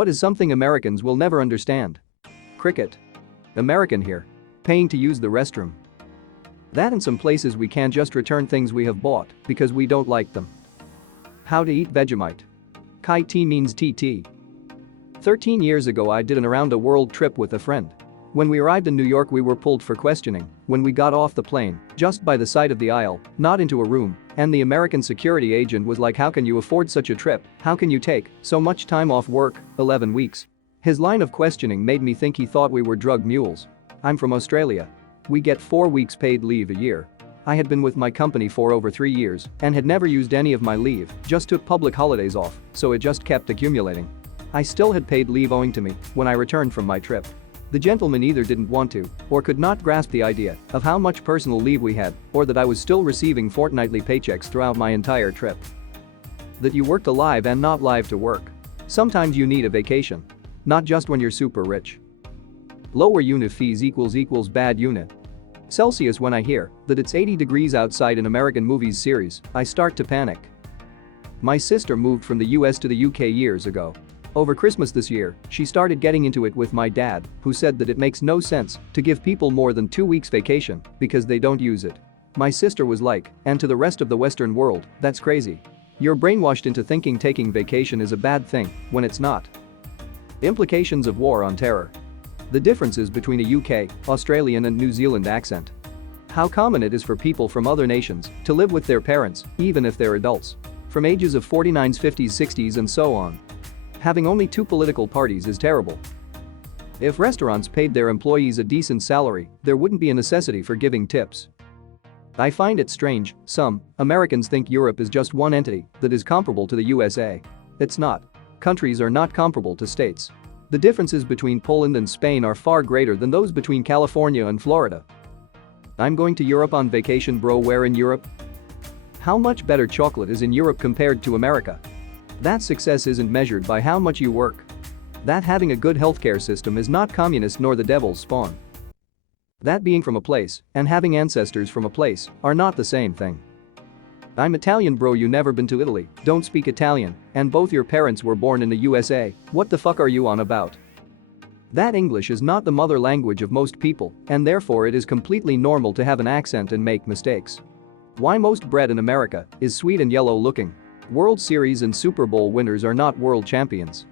What is something Americans will never understand? Cricket. American here. Paying to use the restroom. That in some places we can't just return things we have bought because we don't like them. How to eat Vegemite. Kai T means TT. 13 years ago I did an around the world trip with a friend. When we arrived in New York we were pulled for questioning when we got off the plane, just by the side of the aisle, not into a room, and the American security agent was like, how can you afford such a trip, how can you take so much time off work, 11 weeks. His line of questioning made me think he thought we were drug mules. I'm from Australia. We get 4 weeks paid leave a year. I had been with my company for over 3 years and had never used any of my leave, just took public holidays off, so it just kept accumulating. I still had paid leave owing to me when I returned from my trip. The gentleman either didn't want to or could not grasp the idea of how much personal leave we had or that I was still receiving fortnightly paychecks throughout my entire trip. That you worked alive and not live to work. Sometimes you need a vacation. Not just when you're super rich. Lower unit fees equals bad unit. Celsius. When I hear that it's 80 degrees outside in American movies series, I start to panic. My sister moved from the US to the UK years ago. Over Christmas this year, she started getting into it with my dad, who said that it makes no sense to give people more than 2 weeks vacation because they don't use it. My sister was like, and to the rest of the Western world, that's crazy. You're brainwashed into thinking taking vacation is a bad thing when it's not. Implications of war on terror. The differences between a UK, Australian and New Zealand accent. How common it is for people from other nations to live with their parents, even if they're adults. From ages of 49s, 50s, 60s and so on. Having only 2 political parties is terrible. If restaurants paid their employees a decent salary, there wouldn't be a necessity for giving tips. I find it strange, some Americans think Europe is just one entity that is comparable to the USA. It's not. Countries are not comparable to states. The differences between Poland and Spain are far greater than those between California and Florida. I'm going to Europe on vacation, bro. Where in Europe? How much better chocolate is in Europe compared to America? That success isn't measured by how much you work. That having a good healthcare system is not communist nor the devil's spawn. That being from a place and having ancestors from a place are not the same thing. I'm Italian, bro. You never been to Italy, don't speak Italian, and both your parents were born in the USA, what the fuck are you on about? That English is not the mother language of most people, and therefore it is completely normal to have an accent and make mistakes. Why most bread in America is sweet and yellow looking. World Series and Super Bowl winners are not world champions.